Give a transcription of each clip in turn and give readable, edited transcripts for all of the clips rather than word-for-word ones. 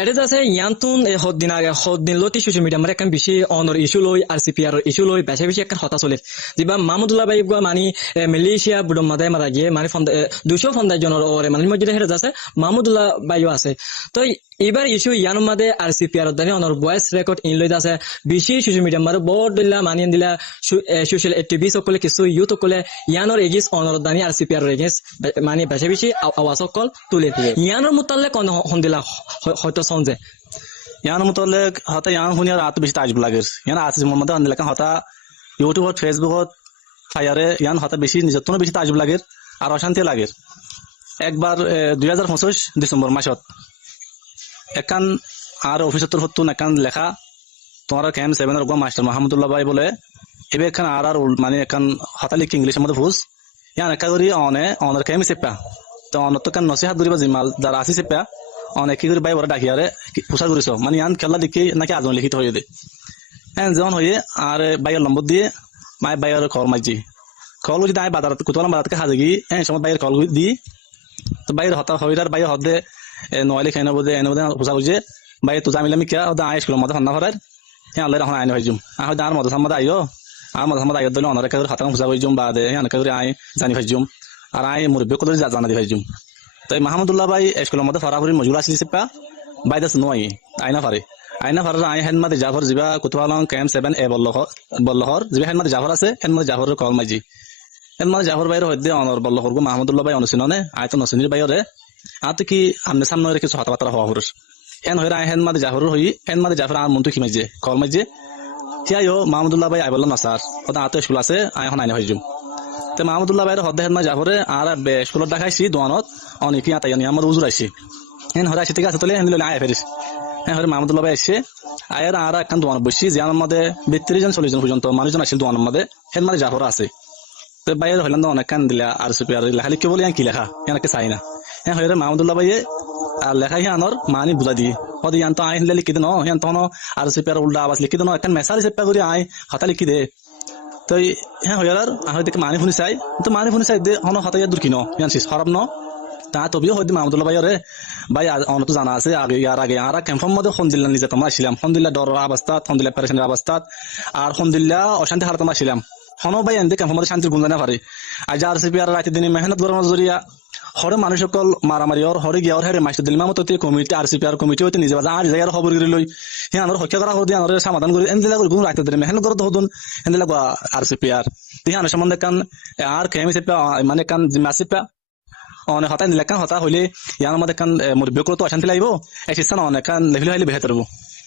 এটা আছে ইয়ান্তুন হদ্দিন লতি সোশ্যাল মিডিয়া মানে একখান বেশি অনর ইস্যু লই আর সিপিআর ইস্যু লই বেশি বেশি একখান হতা চলে যেবা মাহমুদুল্লাহ ভাই মানে মালয়েশিয়া বুড়ম মাদায় মারা গিয়ে মানে 250 জনের ওরে মানে মধ্যে হেরে আছে মাহমুদুল্লাহ ভাইও আছে তো এবার ইস্যু ইয়ানোর মাদে আর সিপিআর দানি অনর ভয়েস রেকর্ড ইন লইতে আছে বেশি সোশ্যাল মিডিয়া মানে বড় দিলা মানিয়ে দিলা সোশ্যাল অ্যাক্টিভিস্ট সকলে কিছু ইউথ সকলে ইয়ানোর এগিস অনর দানি আর সিপিআর এগিস মানে বেশি বেশি আওয়াজ সকল তুলে ইয়ানোর মোতালে কোন হন্দিলা হয়তো সঞ্জে ইয়ান মুতলেক হতা ইয়ান হুনিয়ার আত বেশি তাজব লাগের ইয়ান আছে মধ্যে আনলেকা হতা ইউটিউবত ফেসবুকত ফায়ারে ইয়ান হতা বেশি নিজতন বেশি তাজব লাগের আর অশান্তি লাগের একবার 2025 ডিসেম্বর মাসত একান আর অফিসতর হতুন একান লেখা তোমার ক্যাম্প 7 এর মাস্টার মাহমুদুল্লাহ ভাই বলে এবে এখান আর মানে এখান হতা লিখ ইংলিশের মধ্যে ফুস ইয়ান একা করি অনের ক্যাম্প সেপা তো অনত কান নসিহাত করিবা জিমাল যারা আসি সেপা অনেক করে বাই বড় ডাকিয়ারে পোশাক করেছ মানে ইয়ান খেলা দেখি নাকি আজন লিখিত হয়ে দে হ্যাঁ যেমন হয়ে আর বাইয়ের নম্বর দিয়ে মায় বাইয়ের কল মাইজি কল যদি আয় বাজার কোথাও বাজারকে হাজে গিয়ে হ্যাঁ সময় বাইয়ের কল দিই তো বাইরের হতা হইরার বাইরে হদে নয়লে খাই নবদে এনে বোধে পোশাক হয়েছে বাইরে তো জামিলামি কে ওদের আয় স্কুলের মধ্যে হন্না করার হ্যাঁ আল্লাহ এখন আইন হয়েছুম হয়তো আর মতো সামনে আইও আর মতো সামনে আইয় দিলে অনেক হাতাং পোশাক হয়েছুম বা দে অনেক করে আয় জানি হয়েছুম আর আয় মুরব্বী কত জানা দিয়ে হয়েছুম তো মাহমুদুল্লাহ ভাই স্কুলের মধ্যে ফরাফরি মজুর আসলি সেপা বাইদাস নয় আইনা ফারে আই হেনমাদে জাফর যা কোথাও ক্যাম্প 7 এ বল্লহর যা হেনমাদে জাফর আছে হেনমাদে জাফরের কল মাইজি হেনমাদে জাফর বাইরে হইতে অনর বল্লহর গো মাহমুদুল্লাহ ভাই অনুশীলনে আয়তো নসিনির বাইরে আতো কি আমনে সামনে কিছু হতাবার্তা হওয়া হরস এন হইরা আই হেনমাদে জাফর হই হেনমাদে জাফর আর মন্টু কি মাইজে কল মাইজে হিয়ায়ো মাহমুদুল্লাহ ভাই আই বললাম না স্যার ওটা আতো স্কুল আছে আই এখন আইনা হইজুম তো মাহমুদুল্লাহ ভাইয়ের হদ্দে হেনমা জাফরে আর স্কুলত দেখাইছি দোয়ানত অনেকে আতাই আমার উজুর আইসি হেন হরে আসি ঠিক আছে তোলে হেন আয় ফেরিস হ্যাঁ হরে মাহমুদুল্লাহ ভাই আসছে আয়ের আর একখান দোয়ান বসছি যে আমার মধ্যে 32 জন 40 জন পর্যন্ত মানুষজন আসছিল দোয়ানের মধ্যে হেন মানে জাফর আছে তো বাইরে হইলাম অনেক কান দিলা আর সুপি আর লেখা লিখে বলে কি লেখা এনাকে চাই না হ্যাঁ হরে মাহমুদুল্লাহ ভাইয়ে আর লেখাই আনর মানি বুঝা দিয়ে ওদি ইয়ান তো আই হিলে লিখি দেন হেন তখন আর সুপি আর উল্টা আওয়াজ লিখি দেন একখান মেসাল চেপা করে আয় হাতা লিখি দে তো হ্যাঁ হইয়ার আহ দেখে মানি শুনি চাই তো মানি শুনি চাই দে হন হাতাইয়া দূর কিনো ইয়ান শেষ খারাপ ন তা তবিও হয়তো মাহমুদুল্লাহ ভাই রে ভাই অনত জানা আছে আগে ইয়ার আগে আর ক্যাম্পের মধ্যে সন্দিল্লা নিজে তোমার আসছিলাম সন্দিল্লা ডর অবস্থাত সন্দিল্লা প্যারেশনের অবস্থাত আর সন্দিল্লা অশান্তি হারাতে আসছিলাম হনো ভাই এনতে ক্যাম্পের মধ্যে শান্তির গুঞ্জানা পারে আজ আর সিপি আর রাতে দিনে মেহনত করার জরিয়া হরে মানুষ সকল মারামারি হরে গিয়ার হেরে মাস্টার দিল মামতো কমিটি আর সিপি আর কমিটি হইতে নিজে বাজা আর জায়গার খবর করে লই হ্যাঁ আনার হত্যা করা হদি আনার সমাধান করে এনদিলা করে গুণ রাখতে দিলে মেহনত করতে হদুন এনদিলা আর সিপি আর তিহান সম্বন্ধে কান আর কেমি সিপি মানে কান জিম্মা সিপি অনেক হতা নিলে কান হতা হইলে ইয়ার মধ্যে কান মুরব্বী তো অশান্তি লাগব এসিস্তান অনেক কান লেভেল হইলে বেহতর হবো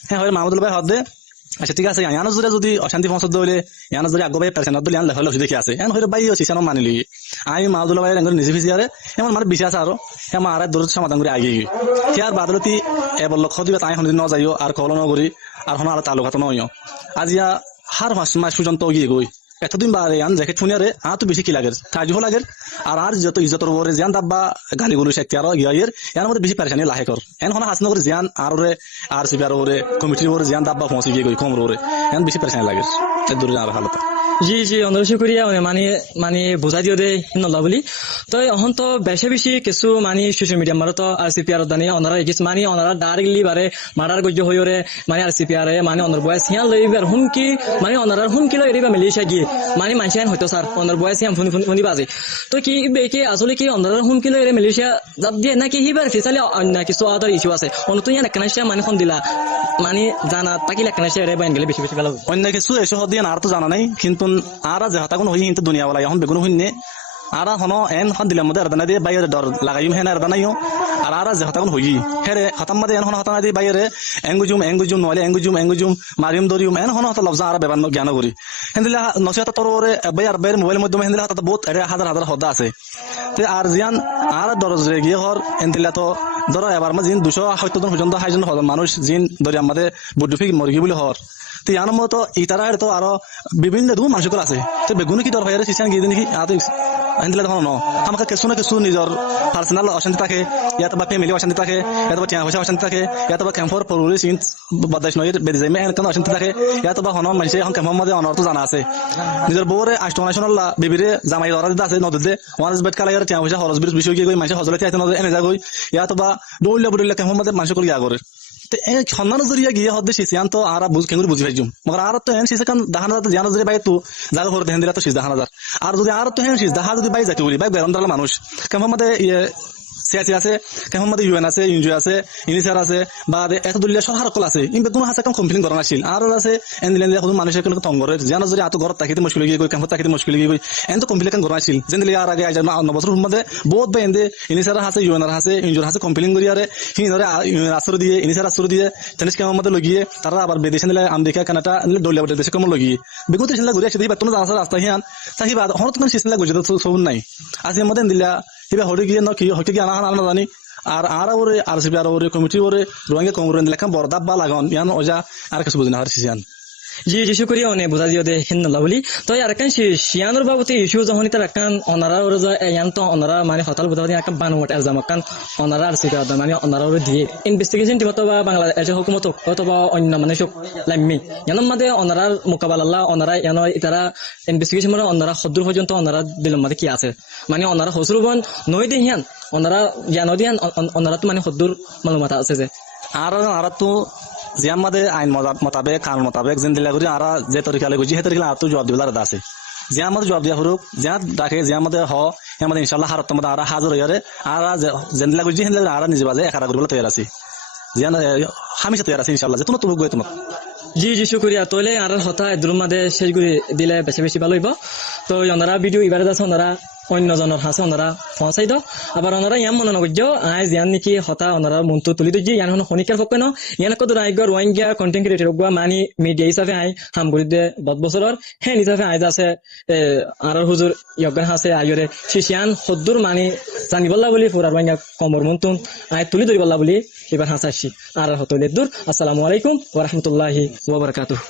হ্যাঁ হয় মাহমুদুল্লাহ ভাই হদে আচ্ছা ঠিক আছে ইয়ানো যদি অশান্তি পৌঁছাতে হইলে ইয়ানো যদি আগে ভাই পেরেছেন দিলে ইয়ান লেভেল দেখে আছে এখন হইলে ভাই সিসানো মানি লিগি আমি মাহমুদুল্লাহ ভাই নিজে ফিসি আরে এমন মানে বেশি আছে আরো আমার আর দূর সমাধান করে আগে গিয়ে হিয়ার বাদলতি এবার লক্ষ্য দিবে তাই এখন ন যাইও আর কল নগরী আর হন আর তালুকাত নইও আজ ইয়া হার মাস পর্যন্ত গিয়ে গই এতদিন বারে আন জ্যাকেট শুনিয়ারে তো বেশি কি লাগে কাজও লাগে আর যত ইজ্জতর ওরে জিয়ান দাব্বা গালি গুলো শেখতে আর গিয়ার এর মধ্যে বেশি পারেশানি লাহে কর এন হন হাসনগর জিয়ান আর ওরে আর সিবিআর ওরে কমিটির ওরে জিয়ান দাব্বা পৌঁছে গিয়ে গই কম ওরে এন বেশি পারেশানি লাগে দূরে আর হালত জি জি অনুরোধ করিয়া মানে বুঝাই দিও দে নলা বলি তো এখন তো বেশি কিছু মানে সোশ্যাল মিডিয়া মারো তো আর সিপিআর দানি অনারা এগিস মানে অনারা ডাইরেক্টলি বারে মার্ডার গজ্য হইরে মানে আর সিপিআর মানে অনার বয়স হিয়ান লইবার হুমকি মানে অনারার হুমকি লই এরিবা মালয়েশিয়া গিয়ে মানে মানছিয়ান হয়তো স্যার অনার বয়স হিয়ান ফোনি বাজে তো কি বেকে আসলে কি অনারার হুমকি লই এরে মালয়েশিয়া যাব দিয়ে নাকি হিবার ফিসালে অন্য কিছু আদার ইস্যু আছে অনতো ইয়ান একনাশিয়া মানে ফোন দিলা মানে জানা তাকি একনাশিয়া এরে বাইন গেলে বেশি ভালো অন্য কিছু এসে হদিয়ান আর তো জানা নাই কিন্তু আর যে হতা কোন হই কিন্তু দুনিয়া বলা এখন বেগুন হইনে আর হনো এন হন দিলাম মধ্যে আরদানা দিয়ে বাইরে ডর লাগাইম হেন আরদানাইও আর যে হতা কোন হই হেরে হতাম মধ্যে এন হন হতা দিয়ে বাইরে এঙ্গুজুম নলে এঙ্গুজুম মারিম দরিম এন হন হতা লফজা আর বেবান জ্ঞান করি হেনদিলা নসিহত তোরে বাইর বাইর মোবাইল মাধ্যমে হেনদিলা হতা বহুত হাজার হদা আছে তে আর জিয়ান আর দরজ রে গিয়ে হর হেনদিলা তো ধরো এবার মা জিন 270 জন পর্যন্ত হাইজন হল মানুষ জিন ধরে আমাদের বুডুফি মরগি বলে হর তো ইয়ানোর মতো ইতারা তো আরো বিভিন্ন দু মানুষ আছে তো বেগুনি কি দর হয় সিসান গিয়ে নাকি হিন্দিলা ধরো ন আমাকে কিছু না কিছু নিজের পার্সোনাল অশান্তি থাকে ইয়াত বা ফ্যামিলি অশান্তি থাকে ইয়াত বা টিয়া পয়সা অশান্তি থাকে ইয়াত বা ক্যাম্পর পরুরি সিন বাদাইশ নয় বেদে যাই মেন কেন অশান্তি থাকে ইয়াত বা হন মানুষ এখন ক্যাম্পর মধ্যে অনর্থ জানা আছে নিজের বউরে আষ্টনাশনাল বিবিরে জামাই ধরা দিতে আছে নদীতে ওয়ান বেড কালাইয়ার টিয়া পয়সা হরস বিরস বিষয় গিয়ে মানুষ হজলে চাইতে নদী এনে যা গই ইয়াত বা দৌড়লে বুড়লে ক্যাম্পর মধ্যে মানুষ করে গিয়া করে তো এই সম্মান জরিয়া গিয়ে হদ্দে শিশিয়ান তো আর কেঙ্গুরি বুঝি ভাইজুম মগর আর তো হেন শিশে কান দাহানা তো জানা জরি বাই তো জাগা করে দেন দিলা তো শিশ দাহানা আর যদি আর তো হেন শিশ দাহা যদি বাই যাতে বলি বাই বেরন দালা মানুষ কেমন মধ্যে সিয়াসি আছে কেমন মধ্যে ইউএন আছে ইনজিও আছে ইনিসার আছে বা এত দলীয় সব হারকল আছে ইনবে কোনো হাসা কাম কমপ্লেন করা নাছিল আর আছে এন্দিলেন কোনো মানুষের কোনো তঙ্গরে জানা যদি এত ঘর তাকিতে মুশকিল গিয়ে কেমন তাকিতে মুশকিল গিয়ে এত কমপ্লেন করা নাছিল যেন দিলে আর আগে আজ 9 বছর মধ্যে বহুত বা এন্দে ইনিসার আছে ইউএন আছে ইনজিওর আছে কমপ্লেন করি আরে হি ধরে আসর দিয়ে ইনিসার আসর দিয়ে তেনিস কেমন মধ্যে লগিয়ে তারা আবার বেদেশে নিলে আমেরিকা কানাডা নিলে দলীয় দেশে কেমন লগিয়ে বেগুতে সিলা ঘুরে আসে দিবা তোমরা জানা রাস্তা হিয়ান তাহি বাদ হরত কোন সিসলা গুজে তো সব নাই আজ এর মধ্যে দিলা এবার হরে গিয়ে না কি হতে গিয়ে আনা জানি আর ওরে আরসিবি আর ওরে কমিটি ওরে রোহিঙ্গা কংগ্রেস লেখা বরদাব বা লাগান ইয়ান ওজা আর কিছু বুঝিনা হারছিয়ান জি জি শুক্রিয়া অনেক বোঝা দিও দে হিন্নলা বলি তো আর কান শিয়ানোর বাবুতে ইস্যু যখন তার কান অনারা ওর ইয়ান তো অনারা মানে হতাল বোঝা দিয়ে একটা বানমট এলজাম কান অনারা আর সিকা মানে অনারা ওর দিয়ে ইনভেস্টিগেশন টিম অথবা বাংলাদেশ হুকুমত অথবা অন্য মানে সব লাইমি ইয়ানোর মধ্যে অনারার মোকাবেলা অনারা ইয়ান তারা ইনভেস্টিগেশন মানে অনারা সদূর পর্যন্ত অনারা দিলের মধ্যে কি আছে মানে অনারা হসরুবন নই দিয়ে হিয়ান অনারা জ্ঞান দিয়ান অনারা তো মানে সদূর মালুমাত আছে যে আর তো যে আমাদের আইন মোতাবেক কানুন মোতাবেক যেন দিলা করি আর যে তরিকা লাগে যে তরিকা আর তো জবাব দিবার আছে যে আমাদের জবাব দিয়া হরুক যে ডাকে যে আমাদের আমাদের ইনশাল্লাহ হারত মধ্যে আর হাজার হইয়ারে আর যেন দিলা করি যে আর নিজে বাজে একারা করবো তৈরি আছি যে হামিশা তৈরি আছে ইনশাল্লাহ যে তোমার তো তোমার জি জি শুক্রিয়া তোলে আর হতা এদুর মাঝে শেষ করে দিলে বেশি বেশি ভালো হইব তো ওনারা ভিডিও এবারে আছে ওনারা অন্যজনের হাসে ওনারা পৌঁছাই দাও আবার ওনারা ইয়ান মনে নগর্য আজ ইয়ান নাকি হতা ওনারা মনটো তুলি দিচ্ছি ইয়ান হন শনিকার পক্ষে ন ইয়ান কত রাইগ রোহিঙ্গা কন্টেন্ট ক্রিয়েটর গুয়া মানি মিডিয়া হিসাবে আই হাম করে দে 10 বছরের হ্যাঁ হিসাবে আইজ আছে আর হুজুর ইয়গান হাসে আইরে শিশিয়ান সদ্দুর মানি জানিবল্লা বলি পুরা রোহিঙ্গা কমর মন্তুন আই তুলি ধরিবল্লা বলি এবার হাসাসি আর হতলে দূর আসসালামু আলাইকুম ওয়া রাহমাতুল্লাহি ওয়া বারাকাতুহু